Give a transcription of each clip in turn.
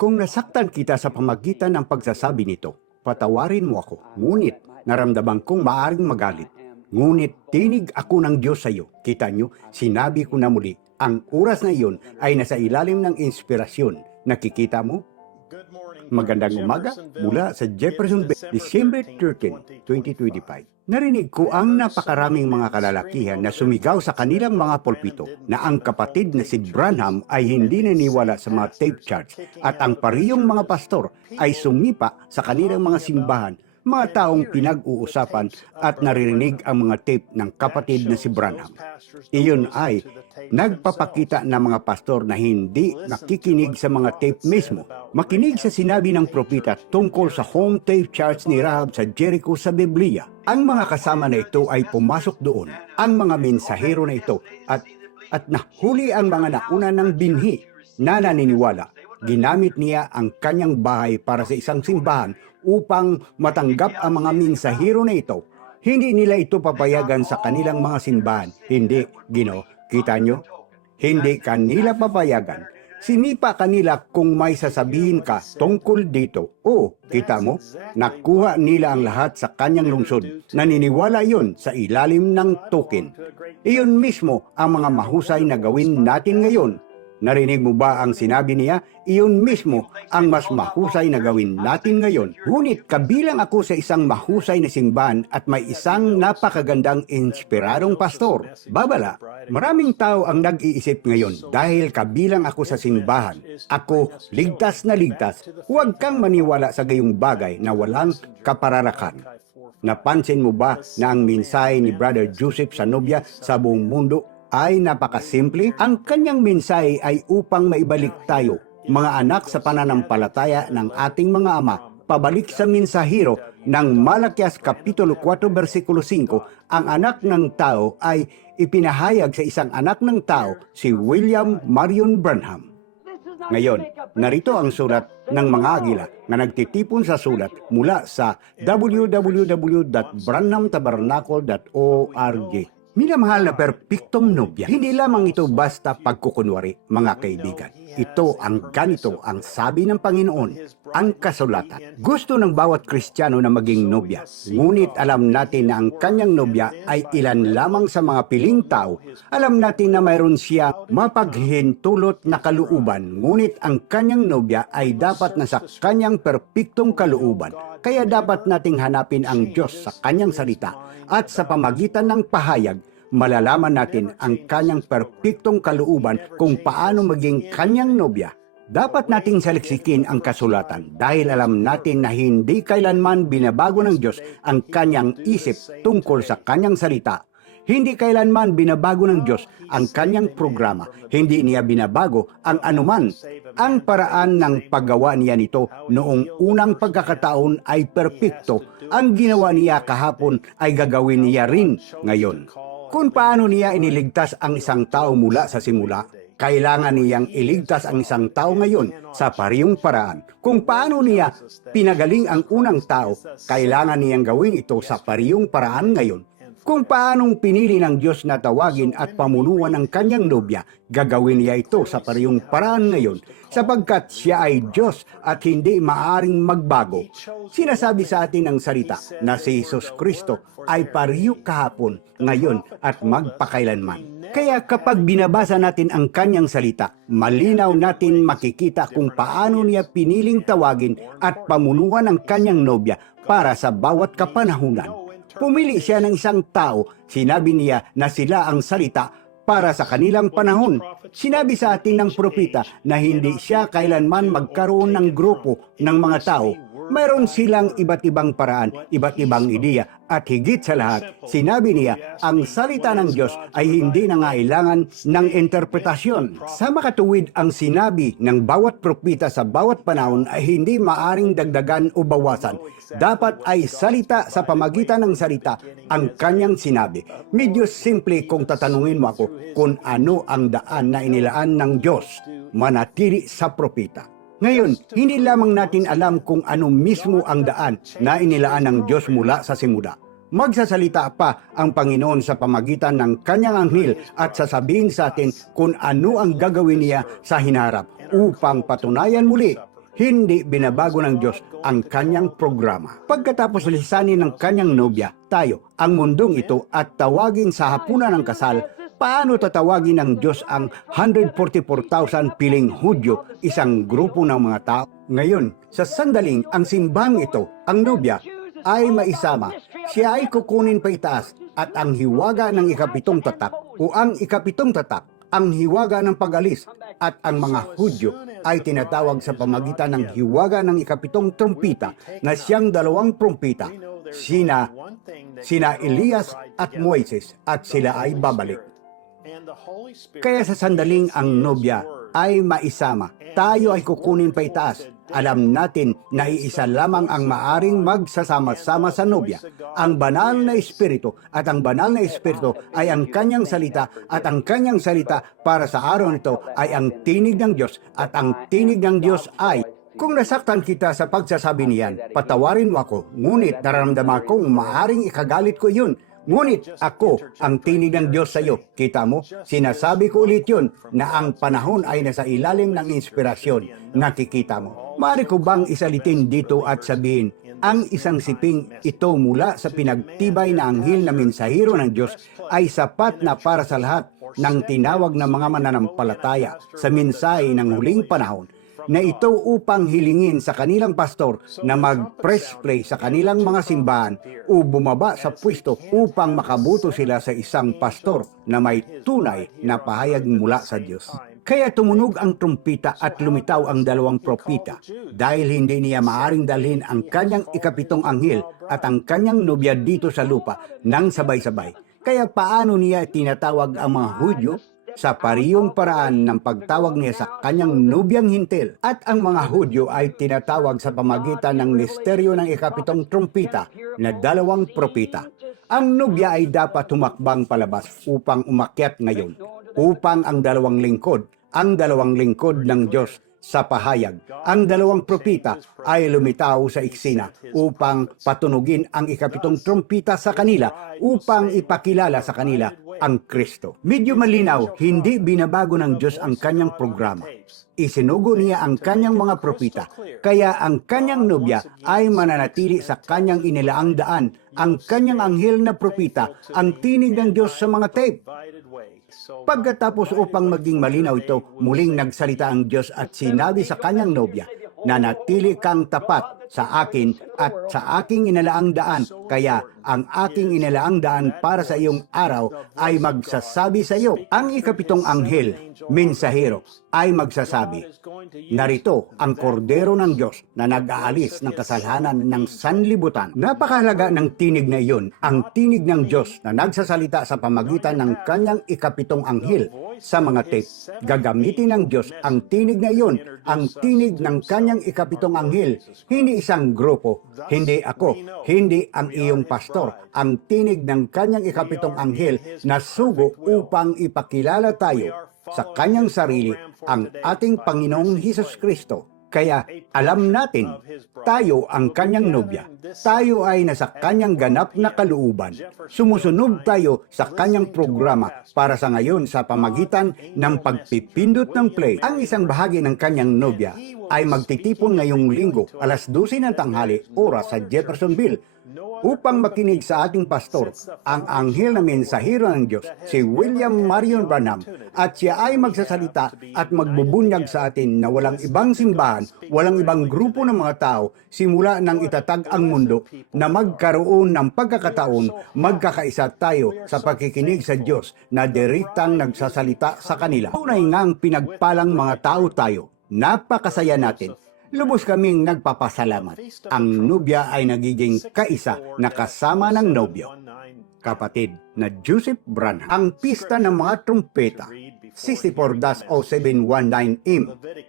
Kung nasaktan kita sa pamagitan ng pagsasabi nito, patawarin mo ako. Ngunit naramdaman kong maaring magalit. Ngunit tinig ako ng Diyos sa iyo. Kita nyo, sinabi ko na muli, ang oras na iyon ay nasa ilalim ng inspirasyon. Nakikita mo? Magandang umaga mula sa Jeffersonville, December 13, 2025. Narinig ko ang napakaraming mga kalalakihan na sumigaw sa kanilang mga pulpito na ang kapatid na si Branham ay hindi naniwala sa mga tape charts at ang parehong mga pastor ay sumipa sa kanilang mga simbahan, mga taong pinag-uusapan at naririnig ang mga tape ng kapatid na si Branham. Iyon ay nagpapakita ng mga pastor na hindi nakikinig sa mga tape mismo. Makinig sa sinabi ng propeta tungkol sa home tape charts ni Rahab sa Jericho sa Biblia. Ang mga kasama na ito ay pumasok doon, ang mga mensahero na ito, at nahuli ang mga nauna ng binhi na naniniwala. Ginamit niya ang kanyang bahay para sa isang simbahan upang matanggap ang mga mensahero na ito. Hindi nila ito papayagan sa kanilang mga simbahan. Hindi, Ginoo. Kita nyo? Hindi kanila papayagan. Sinipa kanila kung may sasabihin ka tungkol dito. O, kita mo? Nakuha nila ang lahat sa kanyang lungsod. Naniniwala yon sa ilalim ng token. Iyon mismo ang mga mahusay na gawin natin ngayon. Narinig mo ba ang sinabi niya? Iyon mismo ang mas mahusay na gawin natin ngayon. Ngunit kabilang ako sa isang mahusay na simbahan at may isang napakagandang inspiradong pastor. Babala, maraming tao ang nag-iisip ngayon dahil kabilang ako sa simbahan. Ako, ligtas na ligtas. Huwag kang maniwala sa gayong bagay na walang kapararakan. Napansin mo ba na ang mensahe ni Brother Joseph Sanobia sa buong mundo ay napakasimple? Ang kanyang mensahe ay upang maibalik tayo, mga anak sa pananampalataya ng ating mga ama, pabalik sa mensahero ng Malakias Kapitulo 4, versikulo 5, ang anak ng tao ay ipinahayag sa isang anak ng tao, si William Marion Branham. Ngayon, narito ang sulat ng mga agila na nagtitipon sa sulat mula sa www.branhamtabernacle.org. Minamahal na perpektong nobya, hindi lamang ito basta pagkukunwari, mga kaibigan. Ito ang ganito ang sabi ng Panginoon, ang kasulatan. Gusto ng bawat Kristiyano na maging nobya. Ngunit alam natin na ang kanyang nobya ay ilan lamang sa mga piling tao. Alam natin na mayroon siya mapaghintulot na kalooban, ngunit ang kanyang nobya ay dapat nasa kanyang perpektong kalooban. Kaya dapat nating hanapin ang Diyos sa kanyang salita at sa pamagitan ng pahayag, malalaman natin ang kanyang perpektong kalooban kung paano maging kanyang nobya. Dapat nating saliksikin ang kasulatan dahil alam natin na hindi kailanman binabago ng Diyos ang kanyang isip tungkol sa kanyang salita. Hindi kailanman binabago ng Diyos ang kanyang programa. Hindi niya binabago ang anuman. Ang paraan ng paggawa niya nito noong unang pagkakataon ay perpekto. Ang ginawa niya kahapon ay gagawin niya rin ngayon. Kung paano niya iniligtas ang isang tao mula sa simula, kailangan niyang iligtas ang isang tao ngayon sa parehong paraan. Kung paano niya pinagaling ang unang tao, kailangan niyang gawin ito sa parehong paraan ngayon. Kung paanong pinili ng Diyos na tawagin at pamunuan ang kanyang nobya, gagawin niya ito sa parehong paraan ngayon, sapagkat siya ay Diyos at hindi maaring magbago. Sinasabi sa atin ng salita na si Jesus Kristo ay pareho kahapon, ngayon at magpakailanman. Kaya kapag binabasa natin ang kanyang salita, malinaw natin makikita kung paano niya piniling tawagin at pamunuan ang kanyang nobya para sa bawat kapanahunan. Pumili siya ng isang tao, sinabi niya na sila ang salita para sa kanilang panahon. Sinabi sa atin ng propeta na hindi siya kailanman magkaroon ng grupo ng mga tao. Mayroon silang iba't ibang paraan, iba't ibang ideya, at higit sa lahat, sinabi niya, ang salita ng Diyos ay hindi nangailangan ng interpretasyon. Sa makatuwid, ang sinabi ng bawat propeta sa bawat panahon ay hindi maaring dagdagan o bawasan. Dapat ay salita sa pamagitan ng salita ang kanyang sinabi. Medyo simple kung tatanungin mo ako kung ano ang daan na inilaan ng Diyos, manatili sa propeta. Ngayon, hindi lamang natin alam kung ano mismo ang daan na inilaan ng Diyos mula sa simula. Magsasalita pa ang Panginoon sa pamagitan ng kanyang anghel at sasabihin sa atin kung ano ang gagawin niya sa hinarap upang patunayan muli. Hindi binabago ng Diyos ang kanyang programa. Pagkatapos lisanin ng kanyang nobya, tayo, ang mundong ito at tawagin sa hapunan ng kasal, paano tatawagin ng Diyos ang 144,000 piling Hudyo, isang grupo ng mga tao? Ngayon, sa sandaling ang simbahang ito, ang nobya, ay maisama. Siya ay kukunin pa itaas at ang hiwaga ng ikapitong tatak o ang ikapitong tatak, ang hiwaga ng pag-alis at ang mga Hudyo ay tinatawag sa pamagitan ng hiwaga ng ikapitong trumpita na siyang dalawang trumpita, sina Elias at Moises at sila ay babalik. Kaya sa sandaling ang nobya ay maisama, tayo ay kukunin pa itaas. Alam natin na iisa lamang ang maaring magsasama-sama sa nobya, ang banal na Espiritu, at ang banal na Espiritu ay ang kanyang salita, at ang kanyang salita para sa araw nito ay ang tinig ng Diyos, at ang tinig ng Diyos ay, kung nasaktan kita sa pagsasabi niyan, patawarin mo ako, ngunit nararamdaman kong maaring ikagalit ko iyon. Ngunit ako ang tinig ng Diyos sa iyo. Kita mo, sinasabi ko ulit yun na ang panahon ay nasa ilalim ng inspirasyon. Nakikita mo. Maaari ko bang isalitin dito at sabihin, ang isang siping ito mula sa pinagtibay na anghel na mensahero ng Diyos ay sapat na para sa lahat ng tinawag na mga mananampalataya sa mensahe ng huling panahon, na ito upang hilingin sa kanilang pastor na mag-press play sa kanilang mga simbahan o bumaba sa pwesto upang makabuto sila sa isang pastor na may tunay na pahayag mula sa Diyos. Kaya tumunog ang trumpita at lumitaw ang dalawang propita dahil hindi niya maaring dalhin ang kanyang ikapitong anghel at ang kanyang nobya dito sa lupa nang sabay-sabay. Kaya paano niya tinatawag ang mga Hudyo? Sa parihong paraan ng pagtawag niya sa kanyang nobyang hintil, at ang mga Hudyo ay tinatawag sa pamagitan ng misteryo ng ikapitong trumpita na dalawang propita. Ang nobya ay dapat humakbang palabas upang umakyat ngayon, upang ang dalawang lingkod ng Diyos sa pahayag, ang dalawang propita ay lumitaw sa eksena upang patunugin ang ikapitong trumpita sa kanila upang ipakilala sa kanila ang Kristo. Medyo malinaw, hindi binabago ng Diyos ang kanyang programa. Isinugo niya ang kanyang mga propita, kaya ang kanyang nobya ay mananatili sa kanyang inilaang daan, ang kanyang anghel na propita, ang tinig ng Diyos sa mga tape. Pagkatapos upang maging malinaw ito, muling nagsalita ang Diyos at sinabi sa kanyang nobya, nanatili kang tapat sa akin at sa aking inalaang daan, kaya ang aking inalaang daan para sa iyong araw ay magsasabi sa iyo. Ang ikapitong anghel, mensahero, ay magsasabi, narito ang kordero ng Diyos na nag-aalis ng kasalanan ng sanlibutan. Napakahalaga ng tinig na iyon, ang tinig ng Diyos na nagsasalita sa pamagitan ng kanyang ikapitong anghel sa mga tape. Gagamitin ng Diyos ang tinig na iyon, ang tinig ng kanyang ikapitong anghel, hindi isang grupo, hindi ako, hindi ang iyong pastor, ang tinig ng kanyang ikapitong anghel na sugo upang ipakilala tayo sa kanyang sarili, ang ating Panginoong Hesus Kristo. Kaya alam natin, tayo ang kanyang nobya. Tayo ay nasa kanyang ganap na kalooban. Sumusunod tayo sa kanyang programa para sa ngayon sa pamagitan ng pagpipindot ng play. Ang isang bahagi ng kanyang nobya ay magtitipon ngayong linggo, alas 12 ng tanghali, oras sa Jeffersonville, upang makinig sa ating pastor, ang anghel na mensahero ng Diyos, si William Marion Branham, at siya ay magsasalita at magbubunyag sa atin na walang ibang simbahan, walang ibang grupo ng mga tao, simula nang itatag ang mundo, na magkaroon ng pagkakataon, magkakaisa tayo sa pakikinig sa Diyos na direktang nagsasalita sa kanila. Tunay ngang pinagpalang mga tao tayo. Napakasaya natin. Lubos kaming nagpapasalamat. Ang nobya ay nagiging kaisa na kasama ng nobyo. Kapatid na Joseph Branham. Ang pista ng mga trumpeta, 64-0719M.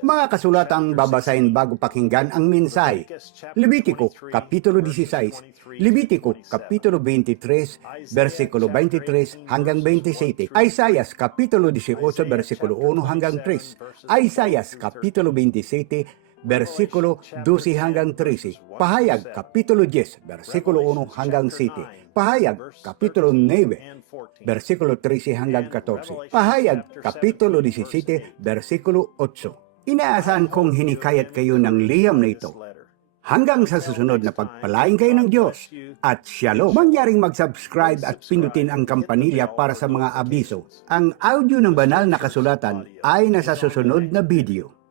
Mga kasulatang babasahin bago pakinggan ang mensahe. Levitico, Kapitulo 16. Levitico, Kapitulo 23, versikulo 23 hanggang 27. Isaias, Kapitulo 18, versikulo 1 hanggang 3. Isaias, Kapitulo 27, versikulo 12 hanggang 13. Pahayag, Kapitulo 10, versikulo 1 hanggang 7. Pahayag, Kapitulo 9, versikulo 13 hanggang 14. Pahayag, Kapitulo 17, versikulo 8. Inaasahan kong hinikayat kayo ng liham na ito. Hanggang sa susunod na pagpalain kayo ng Diyos at Shalom. Mangyaring mag-subscribe at pindutin ang kampanilya para sa mga abiso. Ang audio ng banal na kasulatan ay nasa susunod na video.